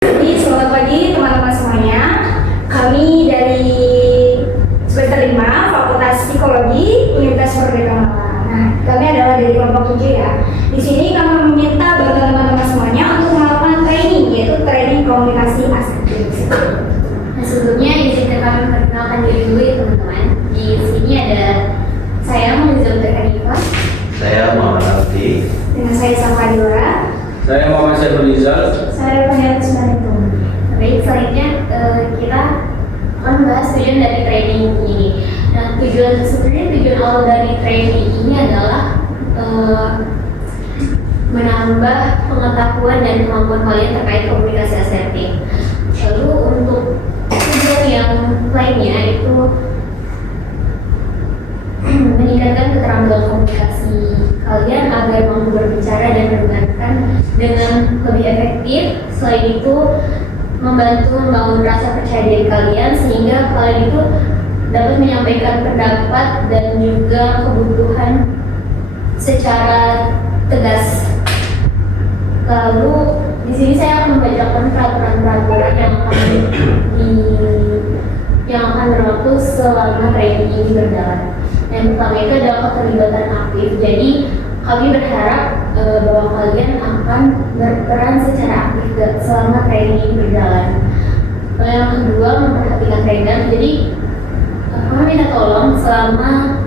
Jadi selamat pagi teman-teman semuanya. Kami dari semester 5 Fakultas Psikologi Universitas Merdeka Malang. Nah, kami adalah dari kelompok 7 ya. Di sini kami meminta bantuan teman-teman semuanya untuk melakukan training, yaitu training komunikasi asertif. Nah, sebelumnya izinkan kami memperkenalkan diri dulu ya teman-teman. Di sini ada saya Malizal Berkanifah. Saya Muhammad Alfi. Dengan saya Safadila. Saya Muhammad Saiful Rizal. Saya Panel Kusmanito. Baik, selanjutnya kita akan membahas tujuan dari training ini. Nah, tujuan awal dari training ini adalah menambah pengetahuan dan kemampuan kalian terkait komunikasi asertif. Lalu untuk tujuan yang lainnya itu meningkatkan keterampilan komunikasi kalian agar mampu berbicara dan mendengarkan dengan lebih efektif. Selain itu membantu membangun rasa percaya diri kalian sehingga kalian itu dapat menyampaikan pendapat dan juga kebutuhan secara tegas. Lalu di sini saya akan membacakan peraturan-peraturan yang akan berlaku selama training ini berjalan. Yang pertama itu adalah keterlibatan aktif. Jadi kami berharap bahwa kalian akan berperan secara aktif selama training ini berjalan. Yang kedua, memperhatikan trainer. Jadi kami minta tolong selama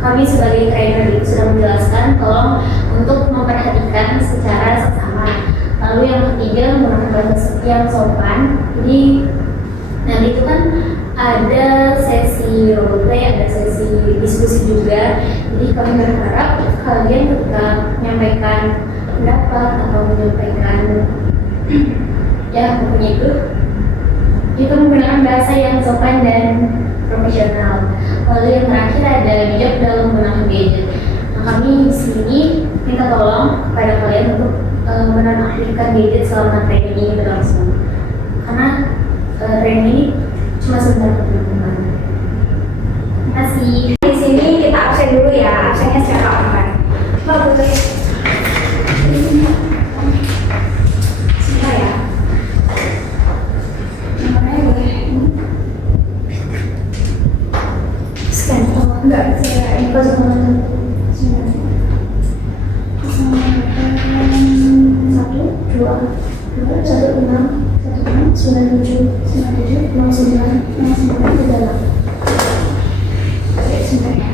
kami sebagai trainer itu sudah menjelaskan, tolong untuk memperhatikan secara seksama. Lalu yang ketiga, menggunakan bahasa yang sopan. Jadi nanti itu kan ada sesi role play, ada sesi diskusi juga. Jadi kami berharap kalian ketika menyampaikan pendapat atau menyampaikan ya pokoknya itu menggunakan bahasa yang sopan dan profesional. Lalu yang terakhir ada bijak dalam menggunakan gadget. Nah, kami di sini minta tolong kepada kalian untuk menonaktifkan gadget selama training ini berlangsung. Karena training ini cuma sebentar teman-teman. Terima kasih. Di sini kita absen dulu ya, absennya secara online. Bagus. Sudah ya. Namanya boleh. Scan. Oh, enggak. Saya info sama satu, dua, satu, enam, sembilan, tujuh, nol, sembilan, tiga, delapan. Sebentar ya.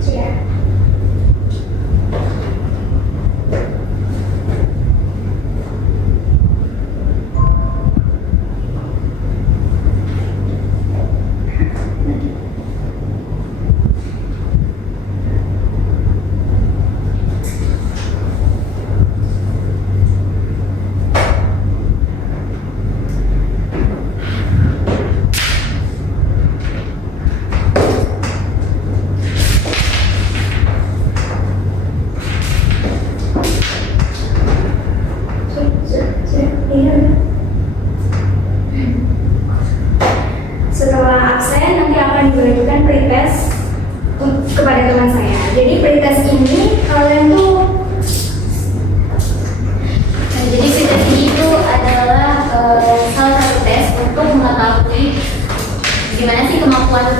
Sudah. Setelah absen nanti akan dibagikan pretest kepada teman saya. Jadi pretest ini kalian tuh Jadi pretest ini itu adalah salah satu tes untuk mengetahui gimana sih kemampuan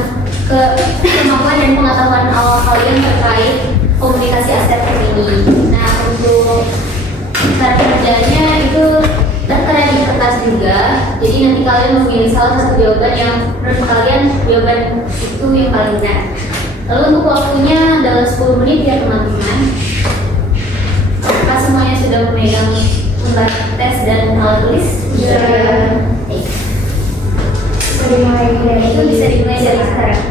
dan pengetahuan awal kalian terkait komunikasi asertif ini. Nah, untuk cara kerjanya itu tertera di kertas juga. Jadi nanti kalian memilih salah satu jawaban yang menurut kalian jawaban itu yang paling benar. Lalu untuk waktunya adalah 10 menit ya teman-teman. Apakah semuanya sudah memegang lembar tes dan alat tulis? Sudah. Itu bisa dimulai dari sekarang.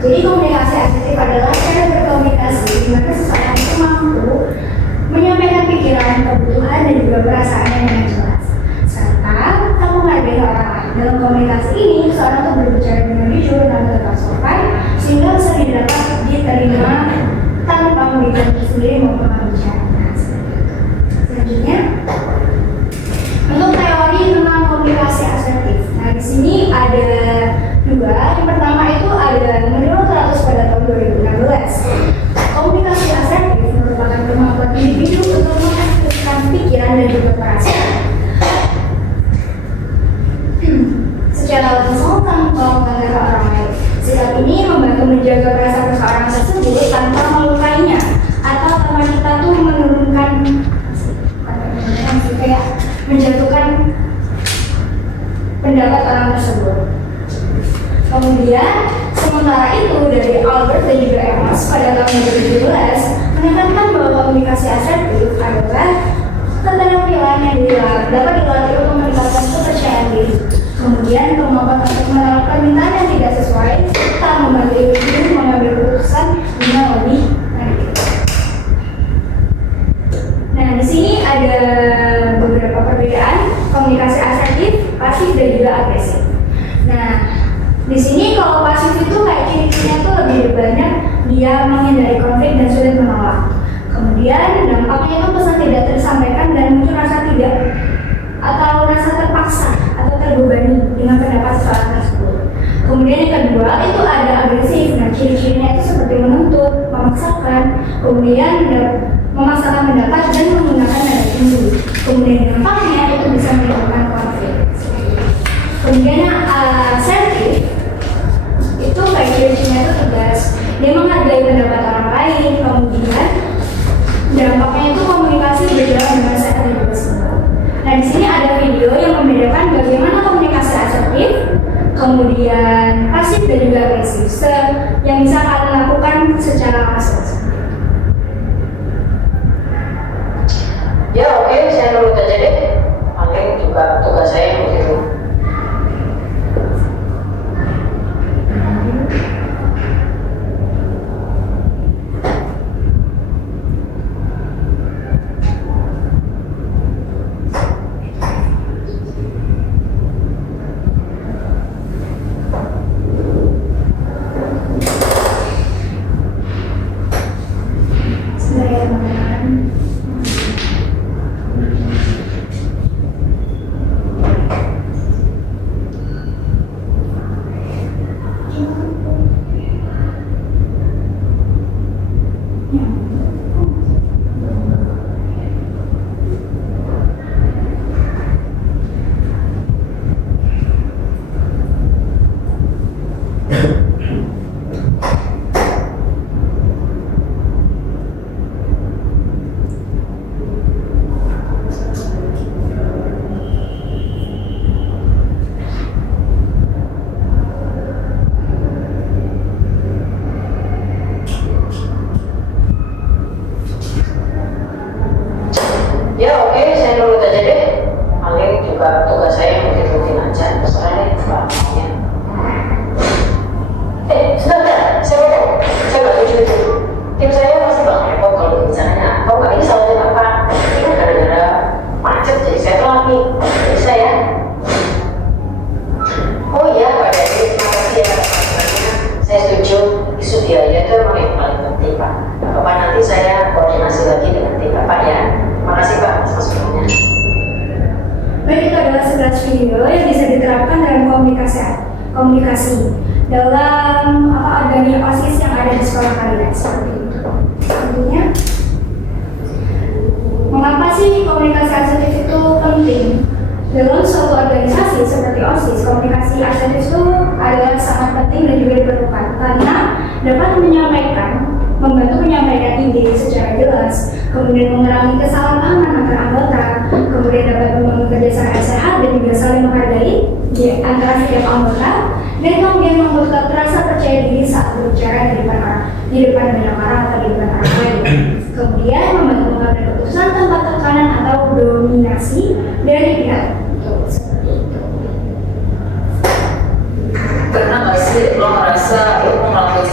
Jadi komunikasi asertif adalah cara berkomunikasi di mana seseorang itu mampu menyampaikan pikiran, kebutuhan, dan juga perasaannya dengan jelas, serta tak menghargai orang lain. Dalam komunikasi ini, seseorang itu berbicara dengan jujur dan tetap sopan, sehingga bisa dapat diterima tanpa memberikan sendiri maupun pembicaraan. Selanjutnya, untuk teori tentang komunikasi asertif. Nah, di sini ada dua. Yang pertama itu ada menurut Ratus pada tahun 2016. Komunikasi asertif merupakan kemampuan individu untuk mengekspresikan pikiran dan juga perasaan secara langsung tanpa mengganggu orang lain. Sikap ini membantu menjaga perasaan seseorang tersebut tanpa melukainya atau tanpa kita tuh menurunkan kayak menjatuhkan pendapat orang tersebut. Kemudian sementara itu dari Albert dan juga Amos pada tahun 2017 menekankan bahwa komunikasi asertif adalah keterampilan yang dapat dilatih untuk meningkatkan kepercayaan diri. Kemudian kemampuan untuk menolak permintaan yang tidak sesuai serta membantu individu mengambil keputusan dengan lebih baik. Nah, di sini ada beberapa perbedaan komunikasi asertif, pasif, dan juga agresif. Nah, di sini kalau pasif itu kayak ciri-cirinya tuh lebih banyak dia menghindari konflik dan sulit menolak. Kemudian dampaknya itu pesan tidak tersampaikan dan muncul rasa tidak atau rasa terpaksa atau terbebani dengan pendapat seseorang tersebut. Kemudian yang kedua itu ada agresif. Nah, ciri-cirinya itu seperti menuntut, memaksakan, kemudian memaksakan pendapat dan menggunakan nada tinggi. Kemudian dampaknya itu bisa menimbulkan konflik. Kemudian yang asertif itu kayak ciri-cirinya itu tegas, dia menghargai pendapat orang lain. Kemudian dampaknya itu komunikasi berjalan dengan sehat dan juga seimbang. Nah, di sini ada video yang membedakan bagaimana komunikasi asertif, kemudian pasif dan juga agresif yang bisa kalian lakukan secara langsung. Ya oke, saya nurut aja deh. Paling juga tugas saya begitu. Ya oke, saya nurut aja deh. Paling juga tugas saya rutin-rutin aja. Terserah deh, maunya. Sebentar, saya mau. Saya nggak setuju itu. Tim saya masih bakal repot kalau bicaranya. Tahu nggak ini salahnya Bapak? Ini kan gara-gara macet, jadi saya telat nih. Bisa ya? Oh iya, Pak Dedi, makasih ya atas masukannya. Saya setuju. Isu biaya itu emang yang paling penting, Pak. Bapak nanti saya koordinasi lagi dengan tim Bapak ya. Terima kasih Pak atas masukannya. Baik, itu adalah 11 video yang bisa diterapkan dalam komunikasi dalam organisasi yang ada di sekolah kalian seperti itu. Tentunya, mengapa sih komunikasi asertif itu penting? Dalam suatu organisasi seperti OSIS, komunikasi asertif itu adalah sangat penting dan juga diperlukan karena dapat membantu menyampaikan ide secara jelas, kemudian mengurangi kesalahpahaman antar anggota, kemudian dapat membangun kerjasama yang sehat dan juga saling menghargai di antara setiap anggota, dan kemudian membuat rasa percaya diri saat berbicara di depan banyak orang atau di depan orang lain. Kemudian membantu mengambil keputusan tanpa tekanan atau dominasi dari pihak itu. Seperti itu. Pernah nggak sih lo ngerasa lo melakukan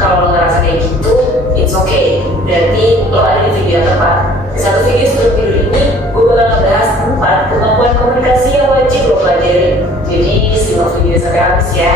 kalau lo ngerasa kayak gitu, it's okay. Berarti lo ada di video yang tepat. Di satu video sebelum video ini, gue bakal ngebahas 4 kemampuan komunikasi yang wajib lo pelajari. Jadi simak video sampai habis ya.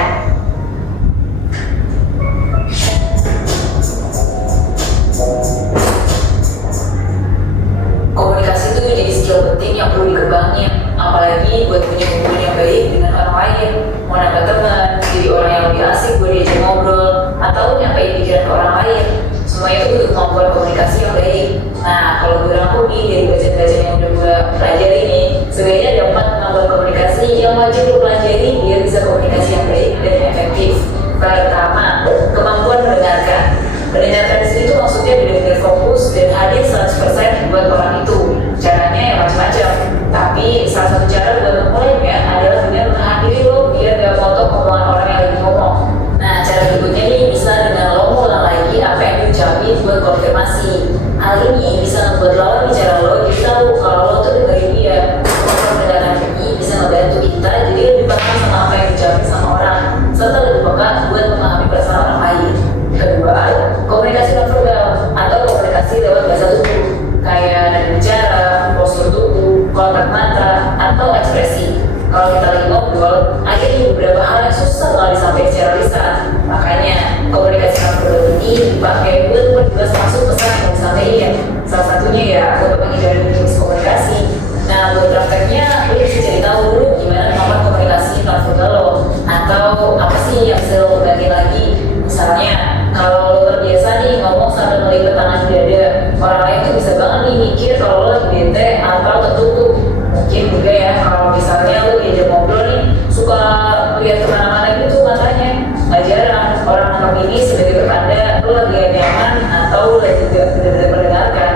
Komunikasi itu jadi skill penting yang perlu dikembangin, apalagi buat punya hubungan yang baik dengan orang lain. Mau nambah teman, jadi orang yang lebih asik buat diajak ngobrol, atau nyampein pikiran ke orang lain. Semua itu butuh kemampuan komunikasi yang baik. Nah, kalau gue rangkum nih dari bacaan-bacaan yang udah gue pelajari nih, sebenarnya ada 4 kemampuan komunikasi yang wajib lo pelajari biar bisa komunikasi yang baik dan efektif. Pertama, kemampuan mendengarkan. Mendengarkan di sini tuh maksudnya benar-benar fokus dan hadir 100% buat orang itu. Caranya ya macam-macam, tapi salah satu cara buat memulainya adalah benar menahan diri lo biar gak potong omongan orang yang lagi ngomong. Nah, cara berikutnya nih bisa dengan lo ngulang lagi apa yang diucapin buat konfirmasi. Hal ini bisa membuat lawan bicara lo jadi tahu kalau lo tuh dengerin dia. Kemampuan mendengarkan ini bisa membantu kita jadi lebih paham sama apa yang diucapin sama orang, serta lebih peka buat memahami perasaan orang lain. Kedua, komunikasi nonverbal atau komunikasi lewat bahasa tubuh, kayak nada bicara, postur tubuh, kontak mata, atau ekspresi. Kalau kita lagi ngobrol, ada beberapa hal yang susah kalau disampaikan secara lisan. Makanya komunikasi nonverbal ini dipakai buat memperjelas maksud pesan yang disampaikan. Salah satunya ya untuk menghindari miskomunikasi. Nah, buat prakteknya, lo bisa cari tahu dulu gimana kemampuan komunikasi nonverbal lo, atau apa sih yang bisa lo perbaiki lagi. Misalnya, kalau lo terbiasa nih ngomong sambil melipat tangan di dada, orang lain tuh bisa banget nih mikir kalau lo lagi bete atau tertutup. Mungkin juga ya kalau misalnya lo diajak ngobrol nih suka lihat kemana-mana gitu matanya. Gak jarang orang anggap ini sebagai pertanda lo lagi gak nyaman atau lo lagi gak benar-benar mendengarkan.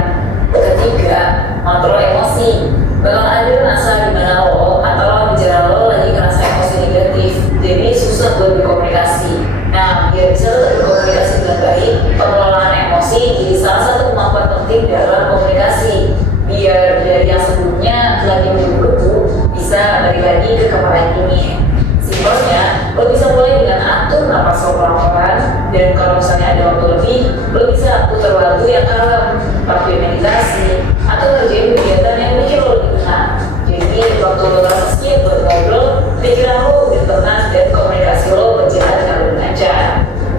Ketiga, kontrol emosi. Bakal ada rasa gimana lo atau lo bicara lo lagi ngerasa emosi negatif, jadi susah buat berkomunikasi. Nah, biar bisa lo berkomunikasi dengan baik, pengelolaan emosi jadi salah satu kemampuan penting dalam komunikasi. Biar dari yang sebelumnya lagi menggebu-gebu bisa balik lagi ke kepala ini. Simpelnya, lo bisa mulai dengan atur napas lo pelan-pelan, dan kalau misalnya ada waktu lebih, lo bisa putar lagu yang kalem, pakai meditasi, atau ngerjain kegiatan yang bikin lo lebih tenang. Jadi, waktu lo skip buat ngobrol, pikiran lo lebih tenang dan komunikasi lo berjalan dengan lebih lancar.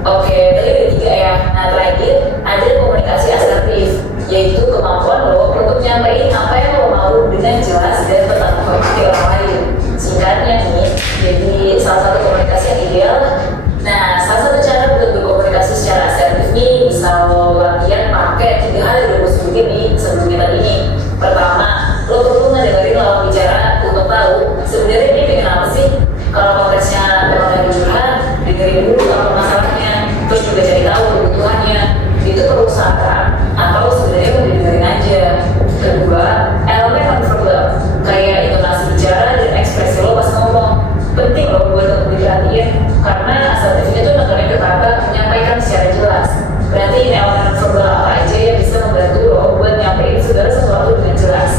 Oke, tadi ada 3 ya. Nah, terakhir ada komunikasi asertif, yaitu kemampuan lo untuk nyampein apa yang lo mau dengan jelas dan tetap menghormati orang lain. Singkatnya nih, jadi salah satu komunikasi yang ideal. Nah, salah satu cara buat berkomunikasi secara asertif nih bisa lo latihan pakai 3 hal yang udah gue sebutin nih sebelumnya tadi nih. Pertama, lo perlu ngedengerin lawan bicara untuk tahu sebenarnya dia pengen apa sih. Kalau konteksnya memang lagi curhat, dengerin dulu apa masalahnya, terus juga cari tahu kebutuhannya. Itu perlu saran atau sebenarnya mau didengerin aja. Kedua, elemen nonverbal kayak intonasi bicara dan ekspresi lo pas ngomong penting lo buat diperhatiin, karena asertifnya tuh nekenin ke kata menyampaikan secara jelas. Berarti elemen nonverbal apa aja yang bisa membantu lo buat nyampein segala sesuatu dengan jelas.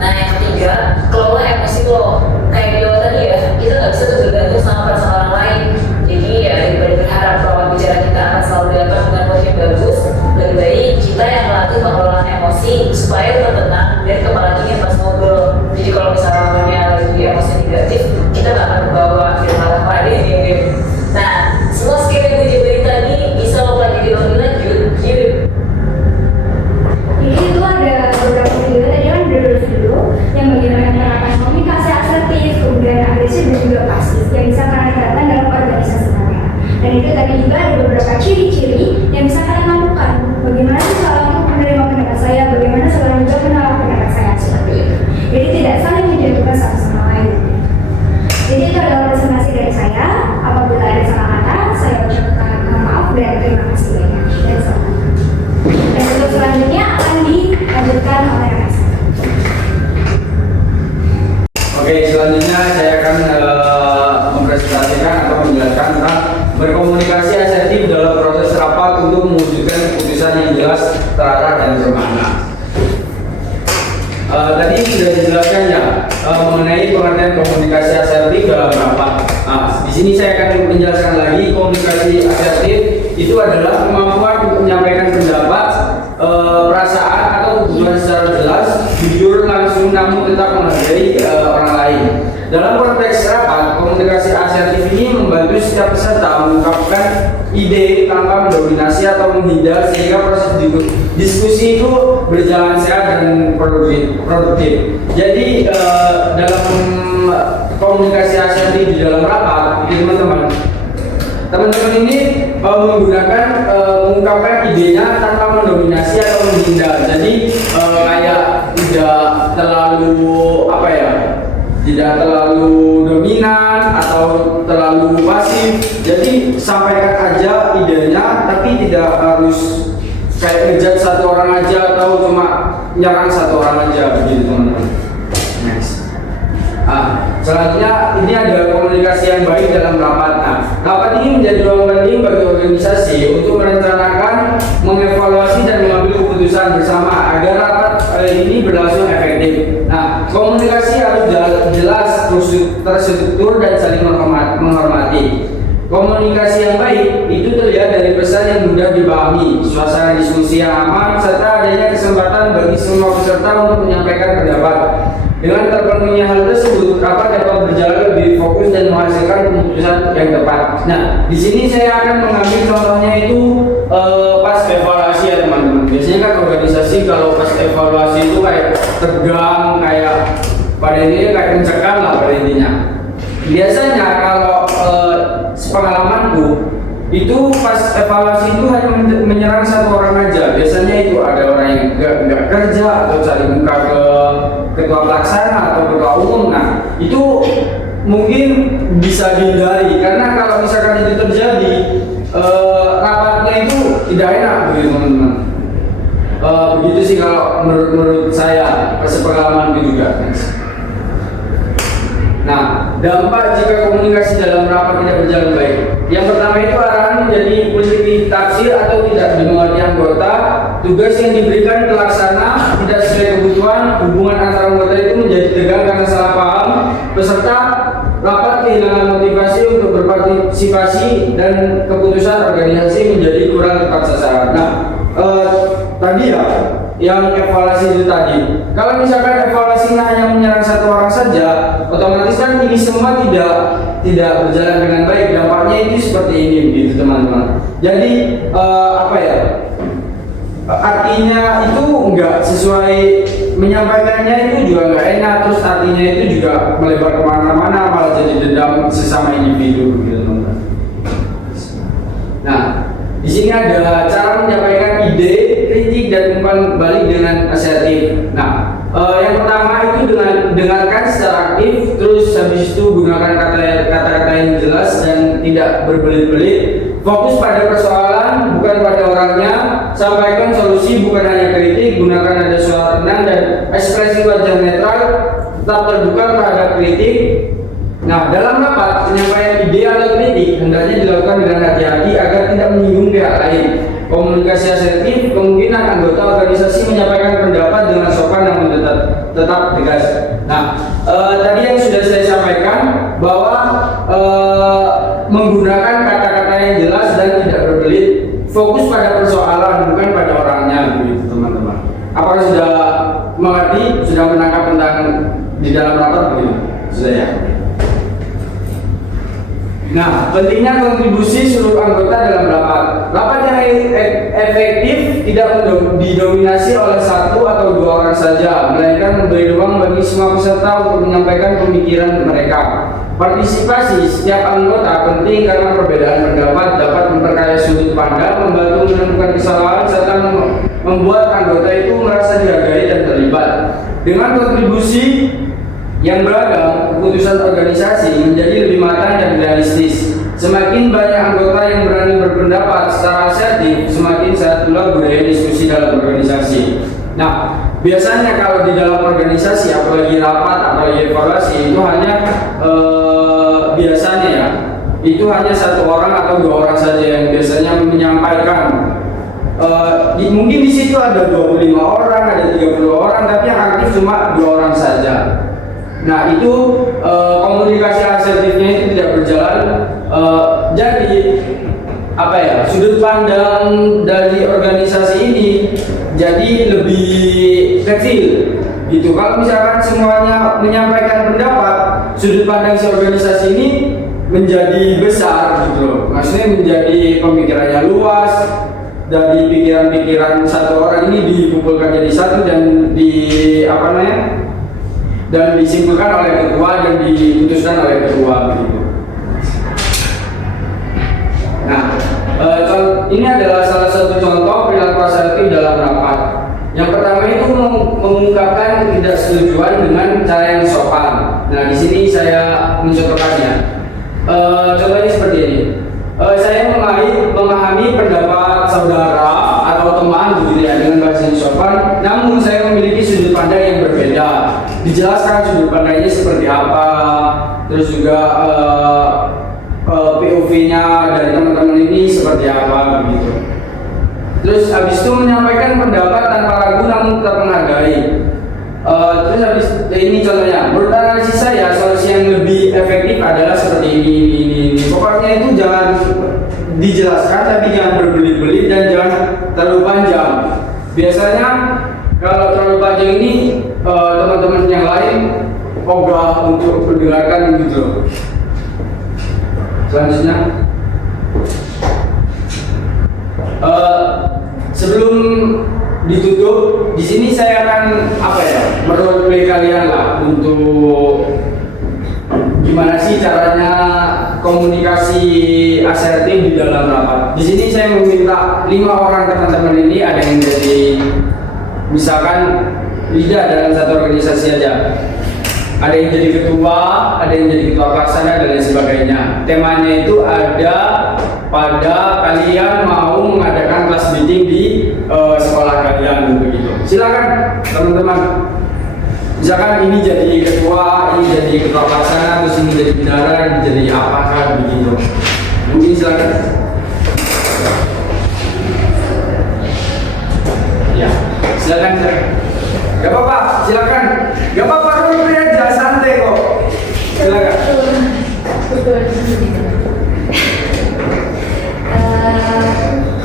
Nah, yang ketiga, kelola emosi lo. Kayak di awal tadi ya, kita nggak bisa tuh bergantung sama perasaan orang lain. Jadi ya daripada berharap lawan bicara kita akan selalu datang dengan mood yang bagus, lebih baik kita yang melatih pengelolaan emosi supaya tetap tenang dan kepala dingin pas ngobrol. Jadi kalau misalnya lawannya lagi emosi negatif, kita nggak akan kebawa firman pada ini. Nah, semua skill yang gue jabarin tadi bisa lo pelajari lebih lanjut. Jadi itu ada beberapa video tadi kan udah dulu yang bagaimana menerapkan komunikasi asertif, kemudian agresif dan juga pasif yang bisa kalian terapkan dalam organisasi kalian. Dan itu tadi juga ada beberapa ciri-ciri yang bisa kalian lakukan. Bagaimana sih cara untuk menerima pendapat saya, bagaimana seorang juga menolak pendapat saya seperti itu. Jadi tidak saling menjatuhkan satu sama lain. Jadi itu adalah presentasi dari saya. Apabila ada salah kata, saya ucapkan mohon maaf dan terima kasih banyak. Dan selamat. Dan untuk selanjutnya akan dilanjutkan oleh Rasa. Oke, selanjutnya saya akan mempresentasikan atau menjelaskan tentang berkomunikasi asertif dalam proses rapat untuk mewujudkan keputusan yang jelas, terarah, dan bermakna. Tadi sudah dijelaskan ya mengenai pengertian komunikasi asertif dalam rapat. Nah, di sini saya akan menjelaskan lagi komunikasi asertif itu itu adalah kemampuan untuk menyampaikan pendapat, perasaan atau kebutuhan secara jelas, jujur, langsung, namun tetap menghargai orang lain. Dalam konteks rapat, komunikasi asertif ini membantu setiap peserta mengungkapkan ide tanpa mendominasi atau menghindar, sehingga proses diskusi itu berjalan sehat dan produktif. Jadi dalam komunikasi asertif di dalam rapat, teman-teman ini menggunakan mengungkapkan idenya tanpa mendominasi atau menghindar. Jadi kayak tidak terlalu tidak terlalu dominan atau terlalu pasif. Jadi sampaikan aja idenya, tapi tidak harus kayak ngejat satu orang aja atau cuma nyerang satu orang aja begitu, teman-teman. Next. Selanjutnya ini ada komunikasi yang baik dalam rapat. Rapat ini menjadi ruang penting bagi organisasi untuk merencanakan, mengevaluasi dan mengambil keputusan bersama agar rapat ini berlangsung efektif. Komunikasi harus jelas, terstruktur dan saling menghormati. Komunikasi yang baik itu terlihat dari pesan yang mudah dipahami, suasana diskusi yang aman, serta adanya kesempatan bagi semua peserta untuk menyampaikan pendapat. Dengan terpenuhinya hal tersebut, rapat dapat berjalan lebih fokus dan menghasilkan keputusan yang tepat. Di sini saya akan mengambil contohnya itu pas evaluasi ya teman-teman. Biasanya kan organisasi kalau pas evaluasi itu kayak tegang, kayak pada intinya kayak mencekam lah pada intinya. Biasanya kalau sepengalamanku itu pas evaluasi itu hanya menyerang satu orang aja. Biasanya itu ada orang yang nggak kerja atau cari muka ke ketua pelaksana atau ketua umum. Itu mungkin bisa dihindari, karena kalau misalkan itu terjadi rapatnya itu tidak enak begitu teman-teman. Begitu sih kalau menurut saya, sepengalaman juga. Dampak jika komunikasi dalam rapat tidak berjalan baik. Yang pertama itu arahan menjadi multi tafsir atau tidak dimengerti anggota. Tugas yang diberikan pelaksana tidak sesuai kebutuhan. Hubungan antara anggota itu menjadi tegang karena salah paham. Peserta rapat kehilangan motivasi untuk berpartisipasi dan keputusan organisasi menjadi kurang tepat sasaran. Tadi ya, yang evaluasi itu tadi. Kalau misalkan evaluasinya hanya menyerang satu orang saja, otomatis kan ini semua tidak berjalan dengan baik. Dampaknya itu seperti ini, gitu teman-teman. Jadi artinya itu enggak sesuai, menyampaikannya itu juga enggak enak, terus artinya itu juga melebar kemana-mana, malah jadi dendam sesama individu, gitu teman-teman. Di sini ada cara menyampaikan ide, kritik, dan umpan balik dengan asertif. Yang pertama itu dengan dengarkan secara aktif, terus habis itu gunakan kata-kata yang jelas dan tidak berbelit-belit. Fokus pada persoalan, bukan pada orangnya. Sampaikan solusi, bukan hanya kritik. Gunakan nada suara tenang dan ekspresi wajah netral. Tetap terbuka terhadap kritik. Dalam rapat, penyampaian ide atau kritik hendaknya dilakukan dengan hati-hati agar tidak menyinggung pihak lain. Komunikasi asertif, kemungkinan anggota organisasi menyampaikan pendapat dengan sopan namun tetap tegas. Tadi yang sudah saya sampaikan bahwa menggunakan kata-kata yang jelas dan tidak berbelit, fokus pada persoalan bukan pada orangnya, begitu teman-teman. Apakah sudah mengerti, sudah menangkap tentang di dalam rapat begitu? Sudah ya? Pentingnya kontribusi seluruh anggota dalam rapat. Rapat yang efektif tidak didominasi oleh satu atau dua orang saja, melainkan memberi ruang bagi semua peserta untuk menyampaikan pemikiran mereka. Partisipasi setiap anggota penting karena perbedaan pendapat dapat memperkaya sudut pandang, membantu menemukan kesalahan, serta membuat anggota itu merasa dihargai dan terlibat. Dengan kontribusi yang beragam, keputusan organisasi menjadi lebih matang dan realistis. Semakin banyak anggota yang berani berpendapat secara asertif, semakin sehat pula budaya diskusi dalam organisasi. Biasanya kalau di dalam organisasi, apalagi rapat, apalagi evaluasi, itu hanya biasanya ya, itu hanya satu orang atau dua orang saja yang biasanya menyampaikan. Mungkin di situ ada 25 orang, ada 30 orang, tapi yang aktif cuma 2 orang saja. Itu komunikasi asertifnya itu tidak berjalan. Jadi sudut pandang dari organisasi ini jadi lebih kecil gitu. Kalau misalkan semuanya menyampaikan pendapat, sudut pandang si organisasi ini menjadi besar gitu loh. Maksudnya menjadi pemikirannya luas, dari pikiran-pikiran satu orang ini dikumpulkan jadi satu dan dan disimpulkan oleh ketua dan diputuskan oleh ketua begitu. Nah, ini adalah salah satu contoh perilaku asertif dalam rapat. Yang pertama itu mengungkapkan ketidaksetujuan dengan cara yang sopan. Nah, di sini saya mencontohkannya. Contohnya seperti ini. Saya memahami pendapat saudara atau teman begitu ya dengan bahasa yang sopan, namun saya memiliki sudut pandang yang berbeda. Dijelaskan sudut pandangnya seperti apa, terus juga POV-nya dari teman-teman ini seperti apa begitu. Terus habis itu menyampaikan pendapat tanpa ragu namun tetap menghargai. Terus habis ini contohnya, menurut analisis saya solusi yang lebih efektif adalah seperti ini. Pokoknya itu jangan dijelaskan tapi jangan berbelit-belit dan jangan terlalu panjang. Biasanya kalau terlalu panjang ini teman-teman yang lain ogah untuk mendengarkan gitu. Selanjutnya, sebelum ditutup, di sini saya akan meroleplay kalian lah untuk gimana sih caranya komunikasi asertif di dalam rapat. Di sini saya meminta 5 orang teman-teman ini, ada yang jadi misalkan leader dalam satu organisasi aja. Ada yang jadi ketua, ada yang jadi ketua pelaksana dan lain sebagainya. Temanya itu ada pada kalian mau mengadakan kelas meeting di sekolah kalian begitu. Silakan teman-teman. Misalkan ini jadi ketua, ini jadi ketua pelaksana, terus ini jadi bendara, ini jadi apakah begitu. Mungkin silakan. Ya, silakan. Gak apa-apa, silakan. Gak apa-apa, kalau aja santai kok. Silakan.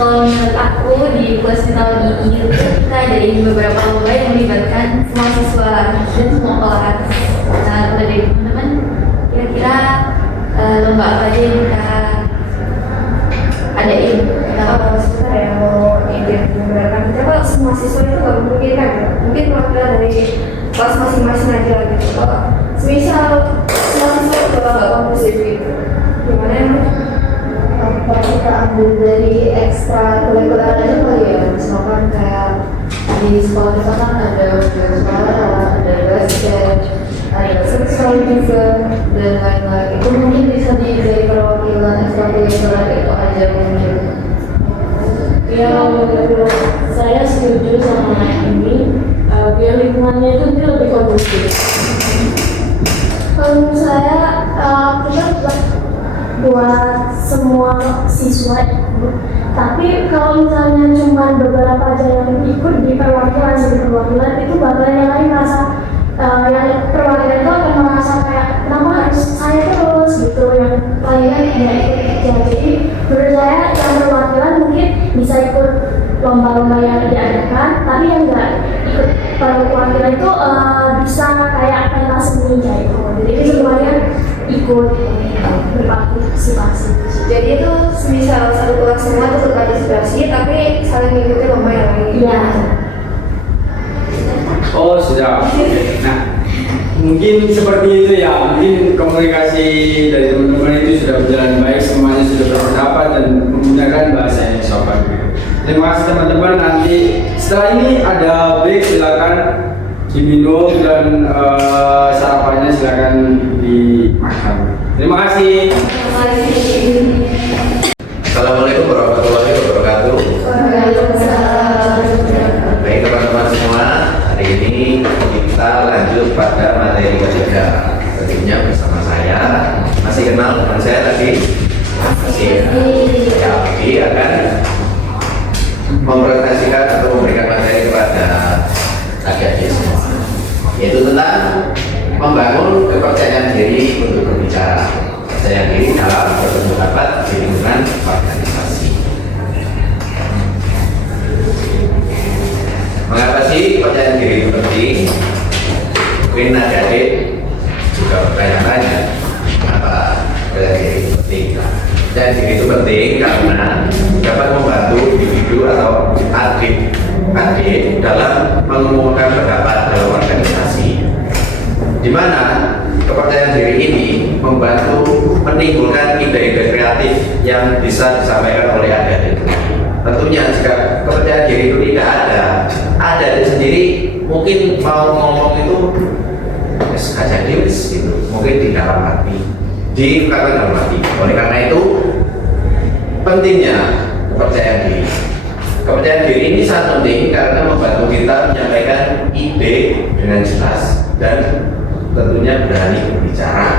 Kalau menurut aku di kelas tahun ini kita ada beberapa lomba yang melibatkan semua siswa dan semua kelas. Nah, dari teman-teman kira-kira lomba apa aja yang kita adain? Kalau sebentar ya mau ide menggerakkan kita, kalau semua siswa itu nggak mungkin kan? Mungkin perwakilan dari kelas masing-masing aja gitu. Kalau semisal semua siswa itu bakal nggak konklusif gitu. Gimana ya? Apa kita ambil dari ekstra kurikuler aja kali ya? Misalkan kayak di sekolah kita kan ada suara, ada basket, ada sensor juga dan lain-lain. Itu mungkin bisa dari perwakilan ekstra kurikuler itu aja mungkin. Ya, menurut saya setuju sama ini, biar lingkungannya itu lebih kondusif. Kalau menurut saya kita buat semua siswa ikut, tapi kalau misalnya cuma beberapa aja yang ikut di perwakilan itu bakal yang lain merasa yang perwakilan itu akan merasa kayak kenapa harus saya terus gitu, yang lainnya tidak ikut aja. Jadi menurut saya yang perwakilan mungkin bisa ikut lomba-lomba yang diadakan, tapi yang nggak ikut perwakilan itu bisa kayak pentas seni kayak itu. Jadi semuanya ikut berpartisipasi. Jadi itu misal satu kelas semua itu berpartisipasi, tapi saling mengikuti lomba yang lain. Iya. Oh sudah. Nah, mungkin seperti itu ya. Mungkin komunikasi dari teman-teman itu sudah berjalan baik, semuanya sudah berpendapat dan menggunakan bahasa yang sopan. Terima kasih teman-teman. Nanti setelah ini ada break, silakan diminum dan sarapannya silakan dimakan. Terima kasih. Assalamualaikum warahmatullahi wabarakatuh. Baik teman-teman semua, hari ini kita lanjut pada materi ketiga. Tentunya bersama saya, masih kenal teman saya tadi? Masih ya, Abi akan mempresentasikan atau memberikan materi kepada adik-adik semua, yaitu tentang membangun kepercayaan diri untuk berbicara, percaya diri dalam berpendapat di lingkungan organisasi. mengumumkan pendapat dalam organisasi, di mana kepercayaan diri ini membantu menimbulkan ide-ide kreatif yang bisa disampaikan oleh adik-adik. Tentunya jika kepercayaan diri itu tidak ada, adik-adik sendiri mungkin mau ngomong itu saja gitu, mungkin di dalam hati, diungkapkan dalam hati. Oleh karena itu pentingnya kepercayaan diri. Kepercayaan diri ini sangat penting karena membantu kita menyampaikan ide dengan jelas dan tentunya berani berbicara.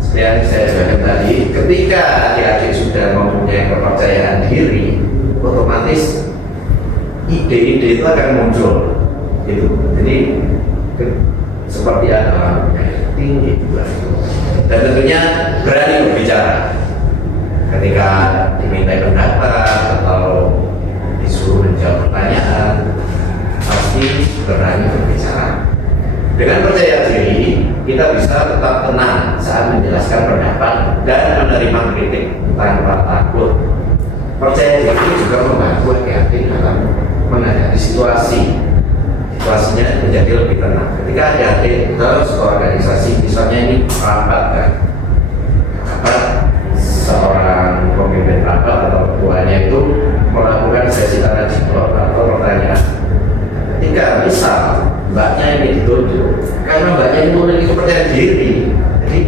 Seperti yang saya jelaskan tadi, ketika adik-adik sudah mempunyai kepercayaan diri, otomatis ide-ide itu akan muncul. Gitu. Jadi seperti ada tinggi juga. Dan tentunya berani berbicara. Ketika diminta pendapat atau disuruh menjawab pertanyaan, pasti berani berbicara. Dengan percaya diri, kita bisa tetap tenang saat menjelaskan pendapat dan menerima kritik tanpa takut. Percaya diri juga membantu adik-adik dalam menghadapi situasinya menjadi lebih tenang. Ketika adik-adik harus organisasi, misalnya ini rapat kan, seorang pemimpin rapat atau ketuanya itu melakukan sesi tanya jawab atau pertanyaan. Ketika misal mbaknya ini ditunjuk, karena mbaknya ini memiliki kepercayaan diri, jadi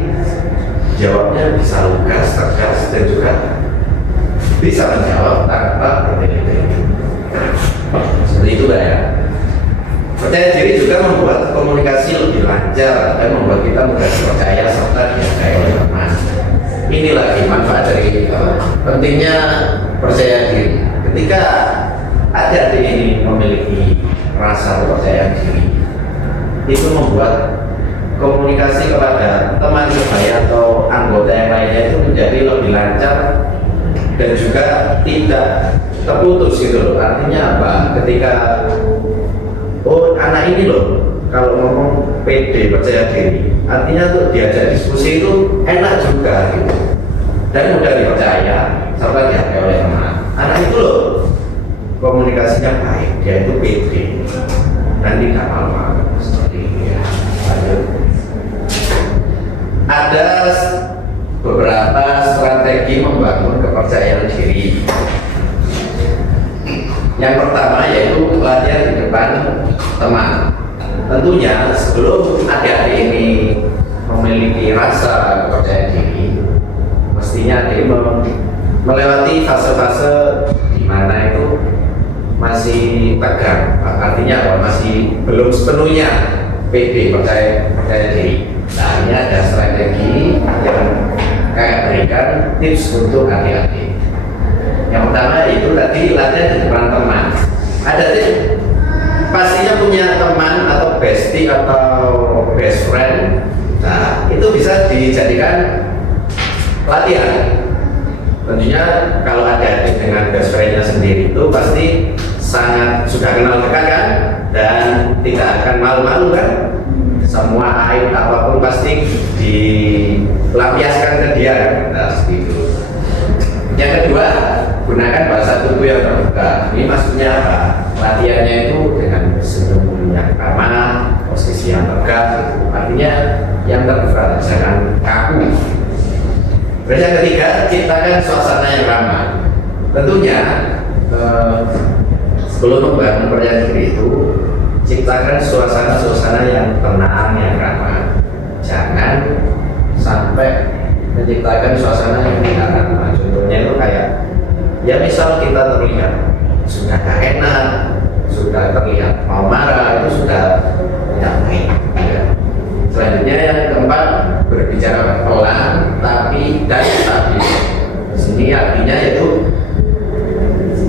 jawabnya bisa lugas, tegas, dan juga bisa menjawab tanpa bertele-tele. Seperti itu Mbak ya. Percaya diri juga membuat komunikasi lebih lancar dan membuat kita mudah dipercaya serta dihargai oleh teman. Ini lagi manfaat dari pentingnya percaya diri. Ketika adik-adik ini memiliki rasa kepercayaan diri, itu membuat komunikasi kepada teman sebaya atau anggota yang lainnya itu menjadi lebih lancar dan juga tidak terputus gitu loh. Artinya apa? Ketika anak ini loh kalau ngomong pede percaya diri, artinya tuh diajak diskusi itu enak juga gitu dan mudah dipercaya serta dihargai oleh teman. Anak itu loh komunikasinya baik, dia itu pede dan tidak malu-malu seperti ini ya. Lanjut. Ada beberapa strategi membangun kepercayaan diri. Yang pertama yaitu latihan di depan teman. Tentunya sebelum adik-adik ini memiliki rasa kepercayaan diri, mestinya adik melewati fase-fase di mana itu masih tegang, artinya apa? Masih belum sepenuhnya pede percaya diri. Nah, ini ada strategi yang kayak berikan tips untuk adik-adik. Yang pertama itu tadi latihan di depan teman. Ada pastinya punya teman atau bestie atau best friend. Nah, itu bisa dijadikan latihan. Tentunya kalau adik-adik dengan best friend-nya sendiri itu pasti sangat sudah kenal dekat kan, dan tidak akan malu-malu kan. Semua aib apapun pasti dilampiaskan ke dia kan. Nah, seperti itu. Yang kedua, gunakan bahasa tubuh yang terbuka. Ini maksudnya apa? Latihannya itu dengan senyum yang ramah, posisi yang tegak, gitu. Artinya yang terbuka, jangan kaku. Terus yang ketiga, ciptakan suasana yang ramah. Tentunya sebelum membangun percaya diri itu, ciptakan suasana-suasana yang tenang, yang ramah. Jangan sampai menciptakan suasana yang tidak ramah. Contohnya itu kayak, ya misal kita terlihat sudah gak enak, sudah terlihat mau marah, itu sudah tidak baik. Ya. Selanjutnya yang keempat, berbicara pelan tapi dan stabil. Sini artinya itu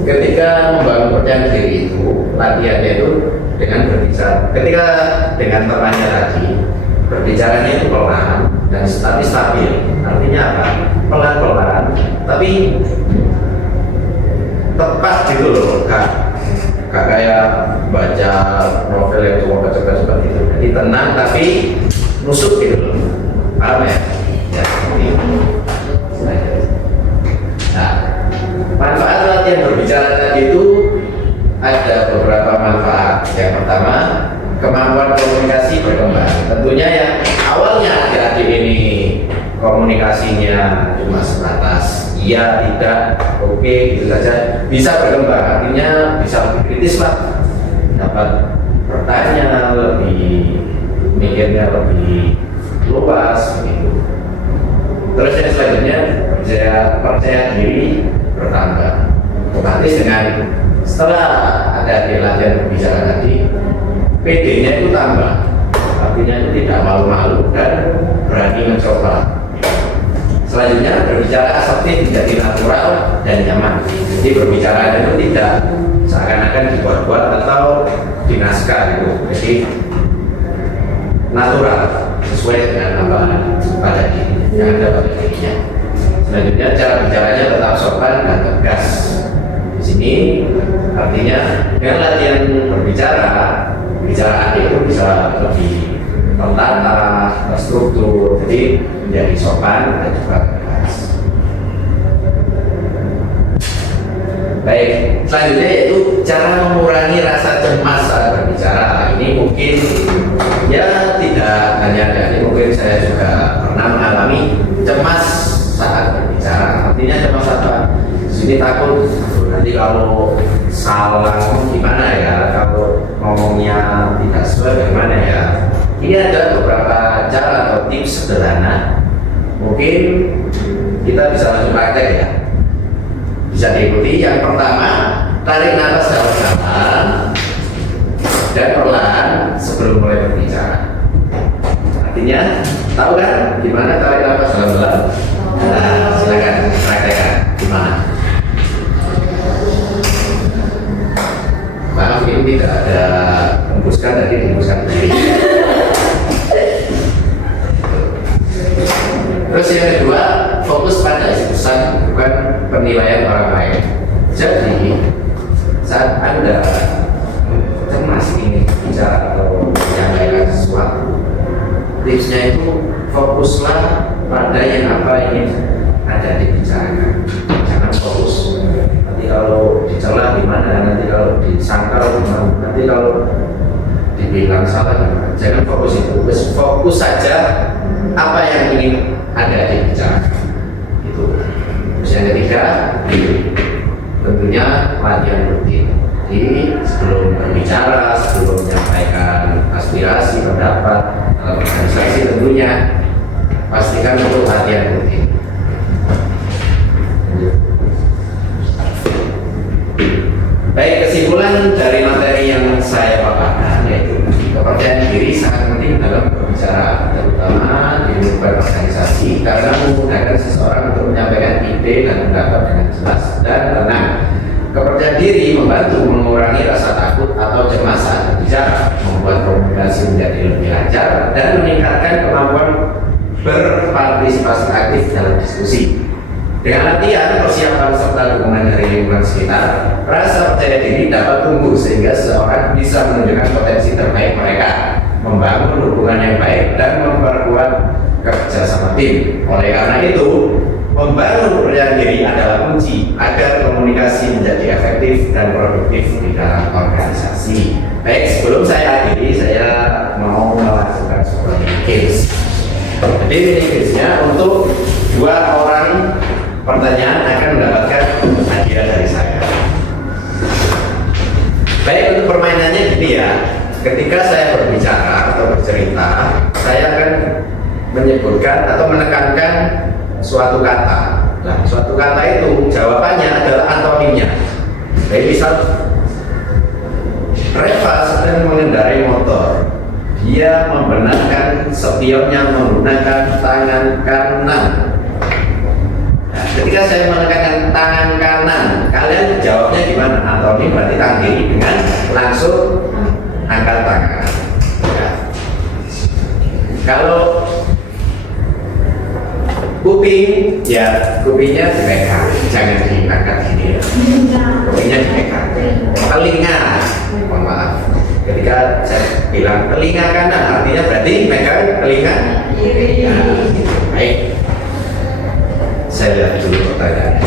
ketika membangun percaya diri itu, latihannya itu dengan berbicara. Ketika dengan temannya tadi, berbicaranya itu pelan dan tapi stabil. Artinya apa? Pelan-pelan tapi tepat gitu loh, kak kayak baca novel yang cuma baca-baca gitu. Jadi tenang tapi nusuk gitu loh, paham ya? Ya seperti itu. Nah, manfaat latihan berbicara tadi itu ada beberapa manfaat. Yang pertama pertama, kemampuan komunikasi berkembang. Tentunya yang awalnya adik-adik ini komunikasinya cuma sebatas iya, tidak, oke, gitu saja, bisa berkembang. Artinya bisa lebih kritis lah, dapat bertanya lebih, mikirnya lebih luas begitu. Terus yang selanjutnya percaya diri bertambah. Otomatis dengan setelah ada di latihan berbicara tadi, PD-nya itu tambah. Artinya itu tidak malu-malu dan berani mencoba. Selanjutnya berbicara asertif menjadi natural dan nyaman. Jadi berbicara itu tidak seakan-akan dibuat-buat atau di naskah gitu. Jadi natural, sesuai dengan apa pada diri yang ada pada dirinya. Selanjutnya cara bicaranya tetap sopan dan tegas. Di sini artinya dengan latihan berbicara, bicara itu bisa lebih tertata, terstruktur, jadi menjadi sopan dan juga tegas. Baik, selanjutnya yaitu cara mengurangi rasa cemas saat berbicara. Ini mungkin ya tidak hanya dari, mungkin saya juga pernah mengalami cemas saat berbicara. Artinya cemas apa? Di sini takut nanti kalau salah gimana ya, kalau ngomongnya tidak sesuai bagaimana ya. Ini ada beberapa cara atau tips sederhana. Mungkin kita bisa langsung praktek ya. Bisa diikuti. Yang pertama, tarik nafas dalam-dalam dan perlahan sebelum mulai berbicara. Artinya, tahu kan gimana tarik nafas dalam-dalam? Nah, silakan praktekkan gimana. Maaf, ini tidak ada hembuskan, tadi hembuskan sendiri. Terus yang kedua, fokus pada isi pesan, bukan penilaian orang lain. Jadi saat Anda cemas ingin bicara atau menyampaikan sesuatu, tipsnya itu fokuslah pada yang apa ingin ada dibicarakan. Jangan fokus nanti kalau dicela gimana, nanti kalau disangkal gimana, nanti kalau dibilang salah gimana. Jangan fokus itu, fokus saja apa yang ingin ada dibicarakan. Itu. Terus yang ketiga, tentunya latihan rutin. Jadi sebelum berbicara, sebelum menyampaikan aspirasi, pendapat dalam organisasi, tentunya pastikan untuk latihan rutin. Baik, kesimpulan dari materi yang saya paparkan yaitu kepercayaan diri sangat penting dalam berbicara, terutama di lingkungan organisasi, karena memudahkan seseorang untuk menyampaikan ide dan pendapat dengan jelas dan tenang. Kepercayaan diri membantu mengurangi rasa takut atau cemas saat berbicara, membuat komunikasi menjadi lebih lancar, dan meningkatkan kemampuan berpartisipasi aktif dalam diskusi. Dengan latihan, persiapan serta dukungan dari lingkungan sekitar, rasa percaya diri dapat tumbuh sehingga seseorang bisa menunjukkan potensi terbaik mereka, membangun hubungan yang baik, dan memperkuat kerjasama tim. Oleh karena itu, membangun kepercayaan diri adalah kunci agar komunikasi menjadi efektif dan produktif di dalam organisasi. Baik, sebelum saya akhiri, saya mau melakukan sebuah case. Jadi ini case-nya untuk 2 orang pertanyaan akan mendapatkan hadiah dari saya. Baik, untuk permainannya gini ya. Ketika saya berbicara atau bercerita, saya akan menyebutkan atau menekankan suatu kata. Nah, suatu kata itu jawabannya adalah antonimnya. Jadi misal Reva sedang mengendarai motor. Dia membenarkan spionnya menggunakan tangan kanan. Nah, ketika saya menekankan tangan kanan, kalian jawabnya gimana? Antonim berarti tangan kiri dengan langsung angkat tangan. Ya. Kalau kuping, ya kupingnya dipegang, jangan diangkat gini ya. Kupingnya dipegang. Telinga, mohon maaf. Ketika saya bilang telinga kanan, artinya berarti pegang telinga kiri. Ya, gitu. Baik. Saya lihat dulu pertanyaannya.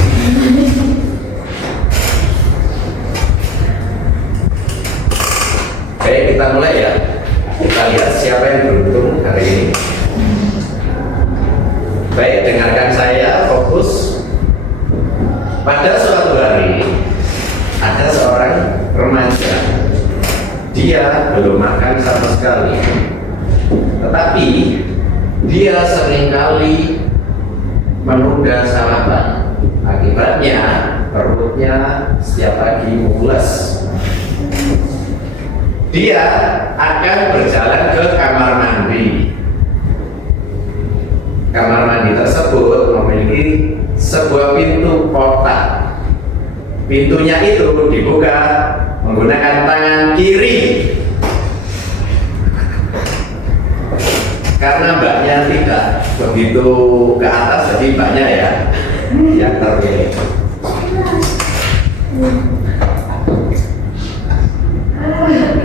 Baik, kita mulai ya. Kita lihat siapa yang beruntung hari ini. Baik, dengarkan saya, fokus. Pada suatu hari ada seorang remaja. Dia belum makan sama sekali, tetapi dia seringkali menunda sarapan. Akibatnya perutnya setiap pagi mules. Dia akan berjalan ke kamar mandi. Kamar mandi tersebut memiliki sebuah pintu kotak. Pintunya itu dibuka menggunakan tangan kiri. Karena mbaknya tidak begitu ke atas, jadi mbaknya ya yang terpilih.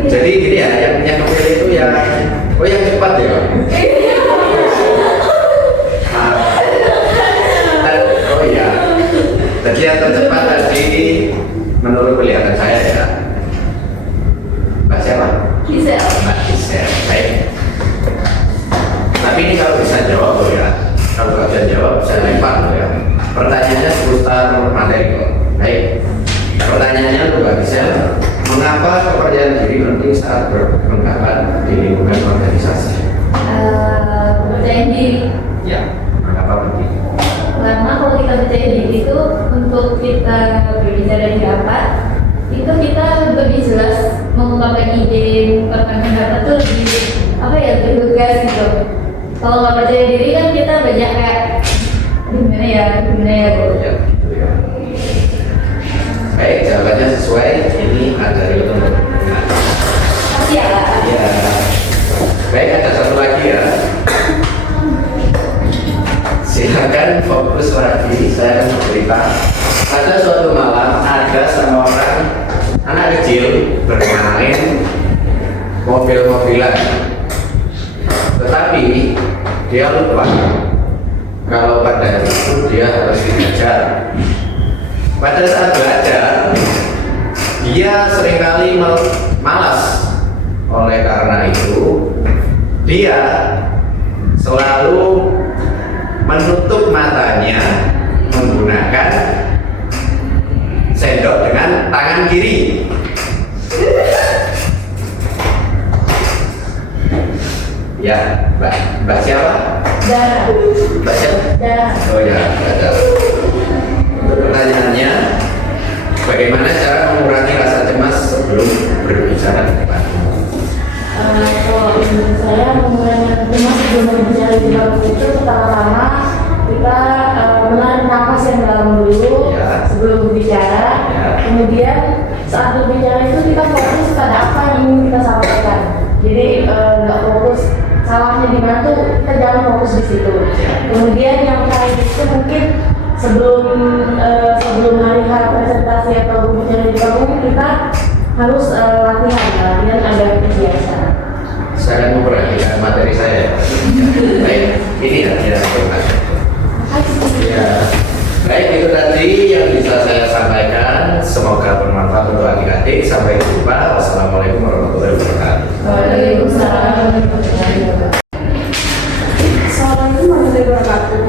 Jadi gini ya, yang kepilih itu yang cepat ya. Oh iya. Jadi yang tercepat tadi menurut kelihatan saya ya. Mbak siapa? Gisel. Mbak Gisel. Baik. Tapi ini kalau bisa jawab loh ya. Kalau nggak bisa jawab, saya lempar loh ya. Pertanyaannya seputar materi kok. Baik. Pertanyaannya untuk Mbak Gisel, mengapa kepercayaan diri penting saat berpendapat di lingkungan organisasi? Percaya diri. Ya, mengapa penting? Karena kalau kita percaya diri itu untuk kita berbicara di rapat, itu kita lebih jelas mengungkapkan ide, mengungkapkan pendapat tuh lebih lebih lugas gitu. Kalau nggak percaya diri kan kita banyak kayak gimana ya. Oh ya, gitu ya. Baik, jawabannya sesuai. Ini materi untuk Pasti ya. ya. Baik, ada satu lagi ya. Silakan fokus lagi. Saya akan bercerita. Pada suatu malam ada sama orang anak kecil bermain mobil-mobilan, tetapi dia lupa kalau pada hari itu dia harus belajar. Pada saat belajar, dia seringkali malas. Oleh karena itu, dia selalu menutup matanya menggunakan sendok dengan tangan kiri. Ya, Mbak siapa? Dara. Mbak siapa? Dara. Oh ya, ada. Untuk pertanyaannya, bagaimana cara mengurangi rasa cemas sebelum berbicara di depan umum? Kalau menurut saya mengurangi cemas sebelum berbicara di depan umum itu pertama-tama kita menarik nafas yang dalam dulu Ya. sebelum berbicara. Ya. Kemudian saat berbicara itu kita fokus pada apa yang ingin kita sampaikan. Jadi nggak fokus salahnya di mana tuh, kita jangan fokus di situ. Kemudian yang terakhir itu mungkin sebelum hari presentasi atau berbicara di depan umum kita harus latihan agar terbiasa. Saya akan memperhatikan materi saya. Baik, ini ya. Ya. Baik, itu tadi yang bisa saya sampaikan. Semoga bermanfaat untuk adik-adik. Sampai jumpa. Wassalamualaikum warahmatullahi wabarakatuh. Waalaikumsalam warahmatullahi wabarakatuh. Assalamualaikum warahmatullahi wabarakatuh.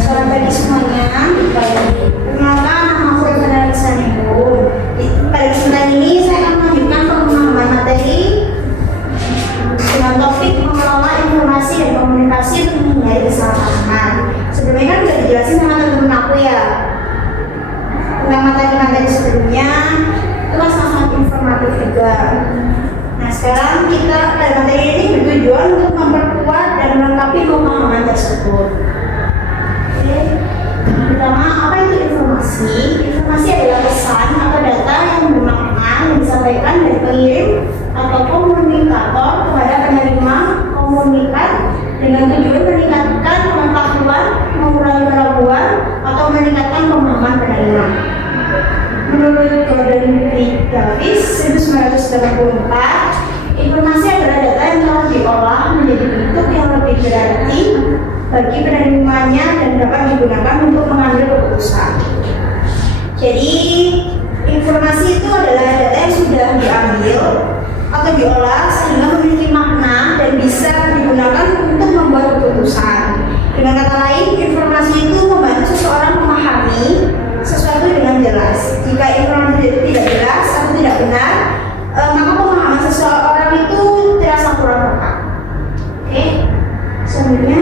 Selamat pagi semuanya. Perkenalkan, nama aku Eva Sanibu. Pada kesempatan ini saya akan melanjutkan pemahaman materi dengan topik mengelola informasi dan komunikasi untuk menghindari kesalahpahaman. Sebelumnya kan sudah dijelasin sama teman-teman aku ya tentang materi-materi sebelumnya, itu kan sangat informatif juga. Nah, sekarang kita pada materi ini bertujuan untuk memperkuat dan melengkapi pemahaman tersebut. Oke. Pertama, apa itu informasi? Informasi adalah pesan atau data yang bermakna yang disampaikan dari pengirim atau komunikator kepada penerima komunikat dengan tujuan meningkatkan pengetahuan, mengurangi keraguan, atau meningkatkan pemahaman penerima. Menurut Gordon B. Davis 1984, informasi adalah data yang telah diolah menjadi bentuk yang lebih berarti bagi penerimanya dan dapat digunakan untuk mengambil keputusan. Jadi, informasi itu adalah data yang sudah diambil atau atau diolah sehingga memiliki makna dan bisa digunakan untuk membuat keputusan. Dengan kata lain, informasi itu membantu seseorang memahami sesuatu dengan jelas. Jika informasi tidak jelas atau tidak benar, maka pemahaman seseorang itu terasa kurang tepat. Oke, selanjutnya,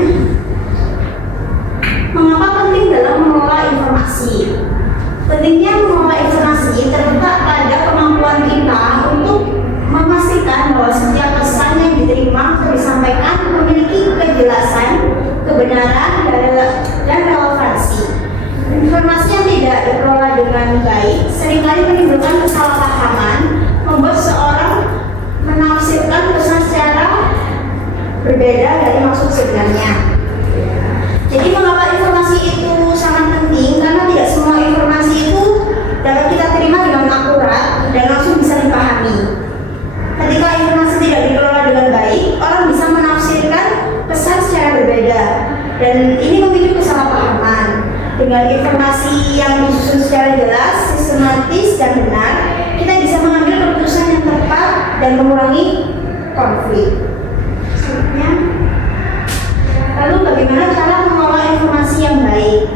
mengapa penting dalam mengelola informasi? Pentingnya mengelola informasi terletak pada kemampuan kita untuk memastikan bahwa setiap pesan yang diterima atau disampaikan memiliki kejelasan, kebenaran, dan relevansi. Informasi yang tidak dikelola dengan baik seringkali menimbulkan kesalahpahaman, membuat seorang menafsirkan pesan secara berbeda dari maksud sebenarnya. Jadi mengapa informasi itu sangat penting? Karena tidak semua informasi itu dapat kita terima dengan akurat dan langsung bisa dipahami. Ketika informasi tidak dikelola dengan baik, orang bisa menafsirkan pesan secara berbeda dan ini memicu kesalahpahaman. Dengan informasi yang disusun secara jelas, sistematis, dan benar, kita bisa mengambil keputusan yang tepat dan mengurangi konflik. Selanjutnya, lalu bagaimana cara mengelola informasi yang baik?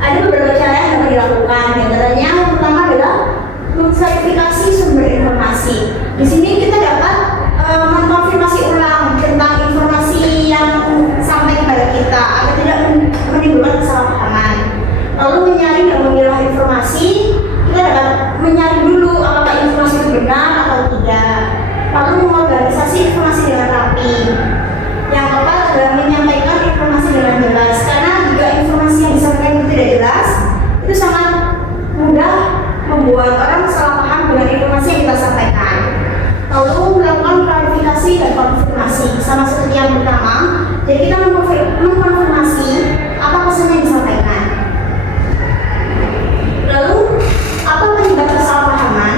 Ada beberapa cara yang dapat dilakukan. Di antaranya yang pertama adalah memverifikasi sumber informasi. Di sini kita dapat mengkonfirmasi ulang tentang informasi yang sampai kepada kita agar tidak menimbulkan kesalahpahaman. Lalu menyaring dan memilah informasi, kita dapat menyaring dulu apakah informasi itu benar atau tidak. Lalu mengorganisasi informasi dengan rapi. Yang keempat adalah menyampaikan informasi dengan jelas. Karena jika informasi yang disampaikan itu tidak jelas, itu sangat mudah membuat orang salah paham dengan informasi yang kita sampaikan. Lalu melakukan klarifikasi dan konfirmasi sama seperti yang pertama. Jadi kita mengkonfirmasi apa pesan yang disampaikan. Lalu apa penyebab kesalahpahaman?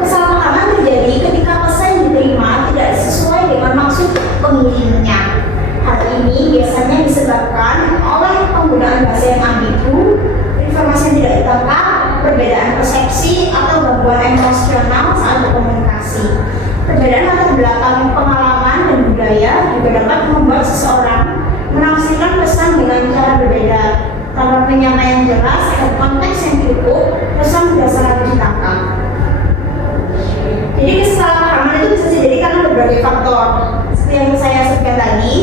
Kesalahpahaman terjadi ketika pesan yang diterima tidak sesuai dengan maksud pengirimnya. Hal ini biasanya disebabkan oleh penggunaan bahasa yang ambigu, informasi yang tidak ditangkap, perbedaan persepsi atau gangguan emosional saat berkomunikasi. Perbedaan latar belakang pengalaman dan budaya juga dapat membuat seseorang menafsirkan pesan dengan cara berbeda. Tanpa penyampaian jelas dan konteks yang cukup, pesan tidak sangat ditangkap. Jadi kesalahpahaman itu bisa terjadi karena berbagai faktor. Seperti yang saya sebutkan tadi,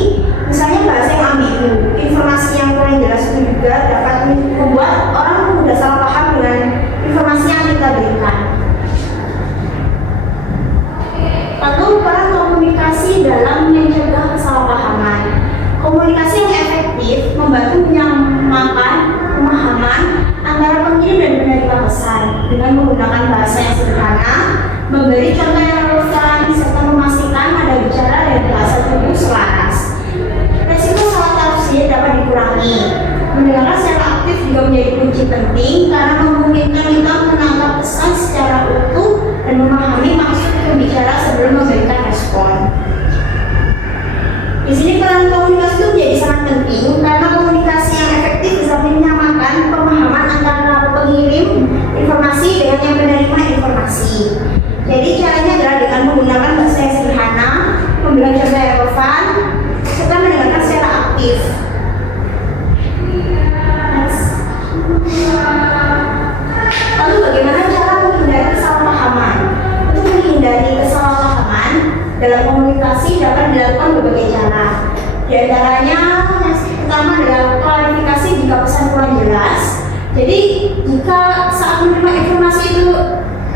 misalnya bahasa yang ambigu, informasi yang kurang jelas itu juga dapat membuat orang mudah salah paham dengan informasi yang kita berikan. Lalu peran komunikasi dalam mencegah kesalahpahaman. Komunikasi yang efektif membantu menyamakan pemahaman antara pengirim dan penerima pesan dengan menggunakan bahasa yang sederhana, memberi contoh yang relevan, serta memastikan nada bicara dan bahasa tubuh selaras. Resiko salah tafsir dapat dikurangi. Mendengarkan secara aktif juga menjadi kunci penting karena memungkinkan kita menangkap pesan secara utuh dan memahami maksud pembicara sebelum memberikan respon. Di sini peran komunikasi itu menjadi sangat penting karena komunikasi yang efektif bisa menyamakan pemahaman antara pengirim informasi dengan yang menerima informasi. Jadi caranya adalah dengan menggunakan bahasa yang sederhana, memberikan contoh yang relevan, serta mendengarkan secara aktif. Lalu bagaimana cara menghindari kesalahpahaman? Untuk menghindari kesalahpahaman dalam komunikasi dapat dilakukan berbagai cara. Di antaranya yang pertama adalah klarifikasi jika pesan kurang jelas. Jadi jika saat menerima informasi itu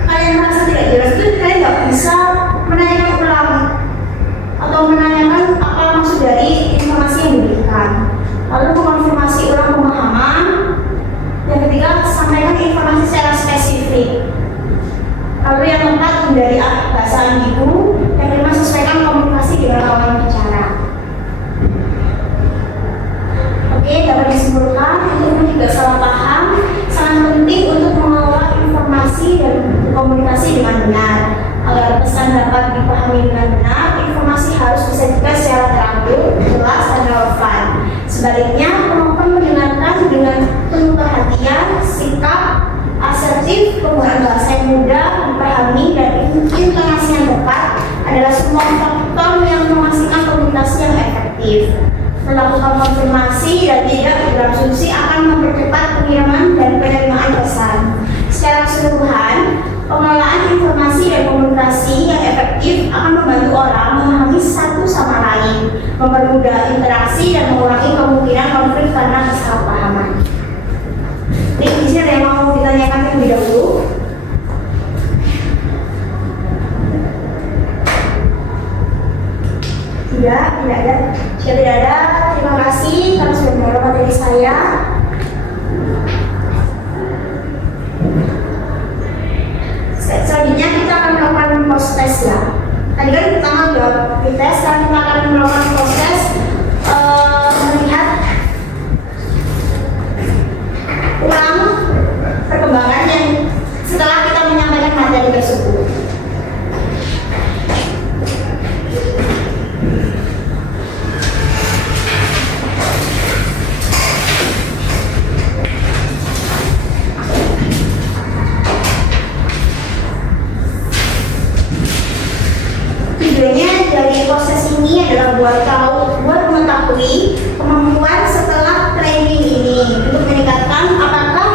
kalian merasa tidak jelas, itu kalian nggak bisa menanyakan ulang atau menanyakan apa maksud dari informasi yang diberikan. Lalu mengonfirmasi ulang pemahaman. Yang ketiga, sampaikan informasi secara spesifik. Lalu yang keempat, hindari bahasa ambigu. Yang kelima, sesuaikan komunikasi dengan lawan bicara. Oke, dapat disimpulkan untuk mencegah salah paham sangat penting untuk mengelola informasi dan berkomunikasi dengan benar. Agar pesan dapat dipahami dengan benar, informasi harus disajikan secara teratur, jelas, dan relevan. Sebaliknya, kemampuan mendengarkan dengan penuh perhatian, sikap asertif, penggunaan bahasa yang yang mudah, memahami, dan intonasi yang tepat adalah semua faktor yang memastikan komunikasi yang efektif. Melakukan konfirmasi dan tidak berasumsi akan mempercepat pengiriman dan penerimaan pesan. Secara keseluruhan, pengelolaan informasi dan komunikasi yang efektif akan membantu orang memahami satu sama lain, mempermudah interaksi dan mengurangi kemungkinan konflik karena kesalahpahaman. Ini di sini ada yang mau ditanyakan terlebih dahulu? Tidak ada. Jika tidak ada, terima kasih. Kami sudah mendengar materi saya. Selanjutnya kita akan melakukan post-test ya. Tadi kan pertama udah pre-test, sekarang kita akan melakukan post-test melihat ulang perkembangan yang setelah kita menyampaikan materi tersebut. Tujuannya dari proses ini adalah buat mengetahui kemampuan setelah training ini untuk meningkatkan apakah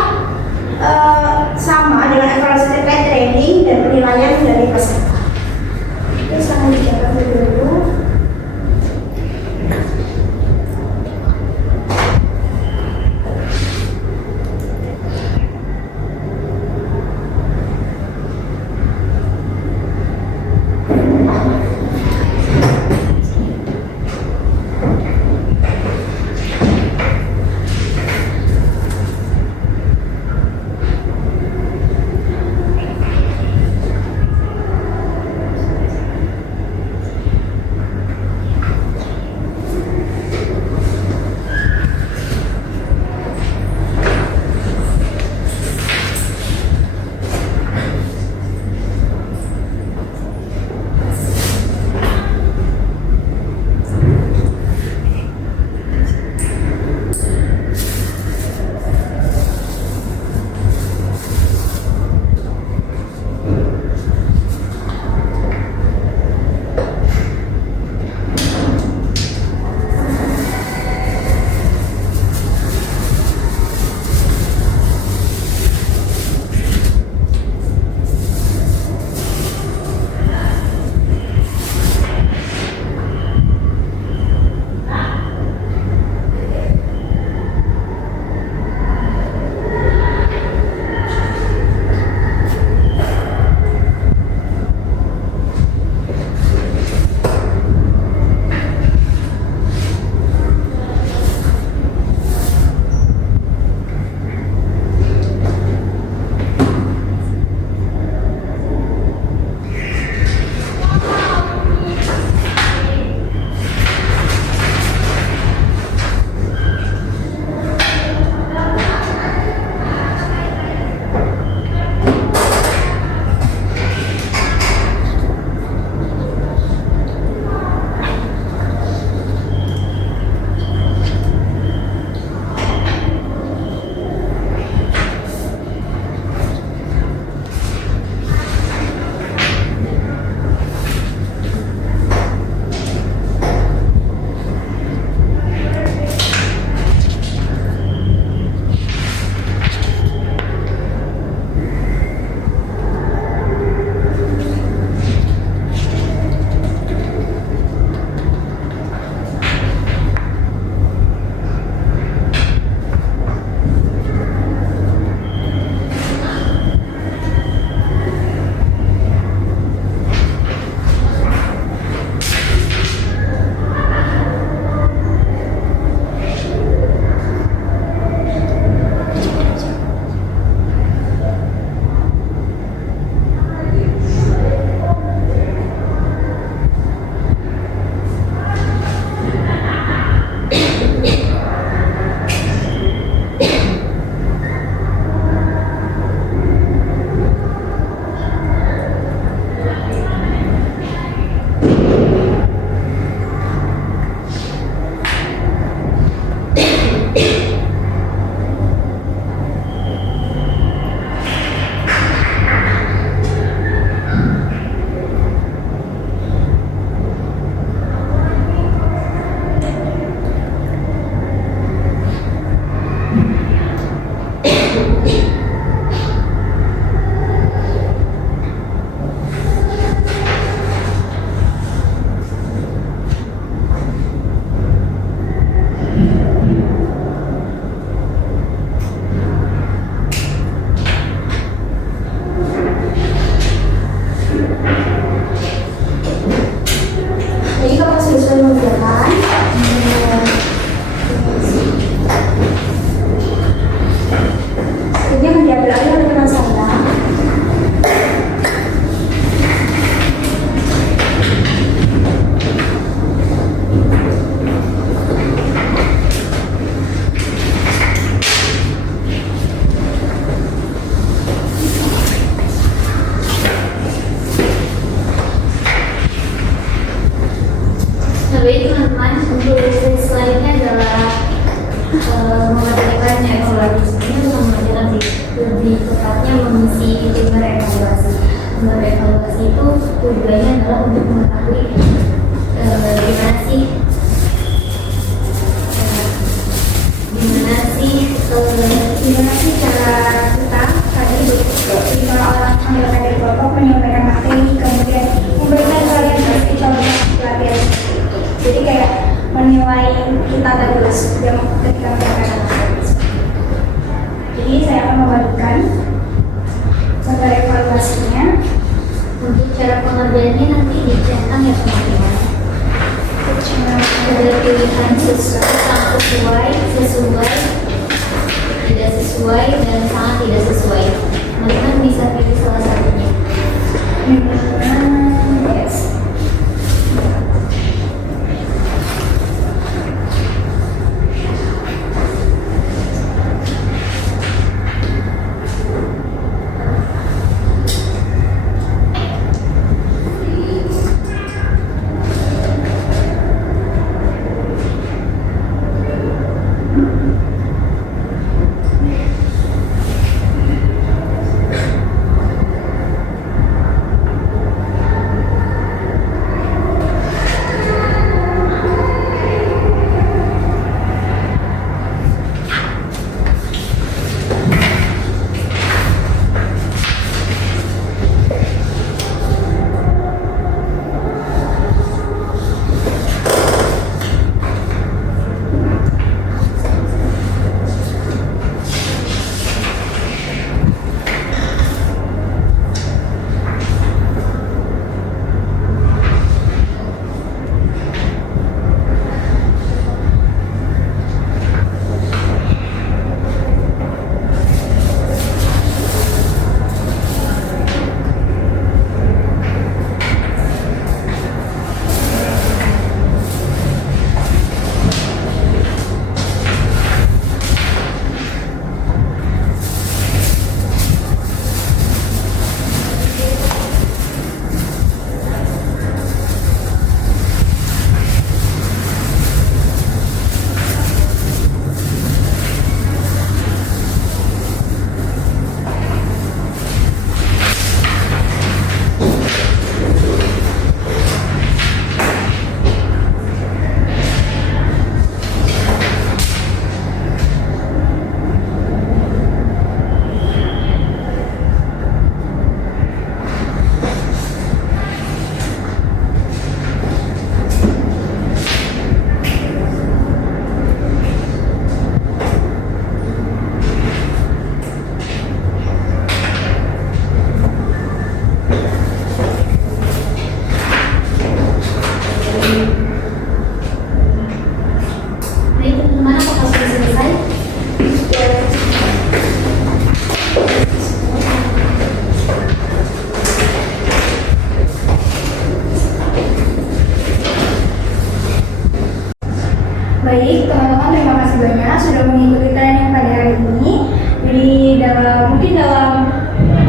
tujuannya adalah untuk mengetahui gimana sih cara kita tadi lima orang anggota dari kelompok menyampaikan materi, kemudian memberikan kalian seperti contoh pelatihan. Jadi kayak menilai kita tadi yang ketika menyampaikan materi. Jadi saya akan membagikan cara evaluasinya. untuk cara pengerjaannya nanti dicentang ya teman-teman. Ada pilihan sesuai, tidak sesuai, dan sangat tidak sesuai. Teman-teman bisa pilih salah satunya. Yes. Baik teman-teman, apakah sudah selesai? Baik, teman-teman, terima kasih banyak sudah mengikuti training pada hari ini. Jadi mungkin dalam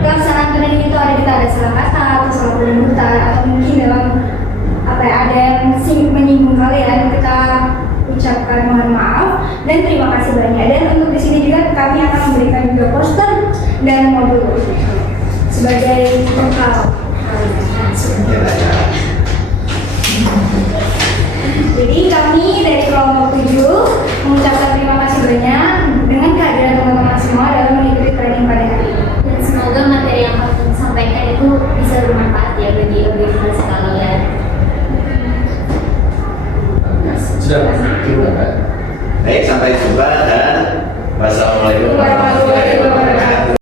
pelaksanaan training itu kita ada salah kata atau salah penyebutan atau mungkin dalam ada yang menyinggung kalian, kita ucapkan mohon maaf dan terima kasih banyak. Dan untuk di sini juga kami akan memberikan juga poster dan modul sebagai bekal kalian. Jadi kami dari kelompok 7 mengucapkan terima kasih banyak dengan kehadiran teman-teman semua dalam mengikuti training pada hari ini. Dan semoga materi yang kalian sampaikan itu bisa bermanfaat ya bagi organisasi kalian. Sudah. Baik, sampai jumpa dan wassalamualaikum warahmatullahi wabarakatuh.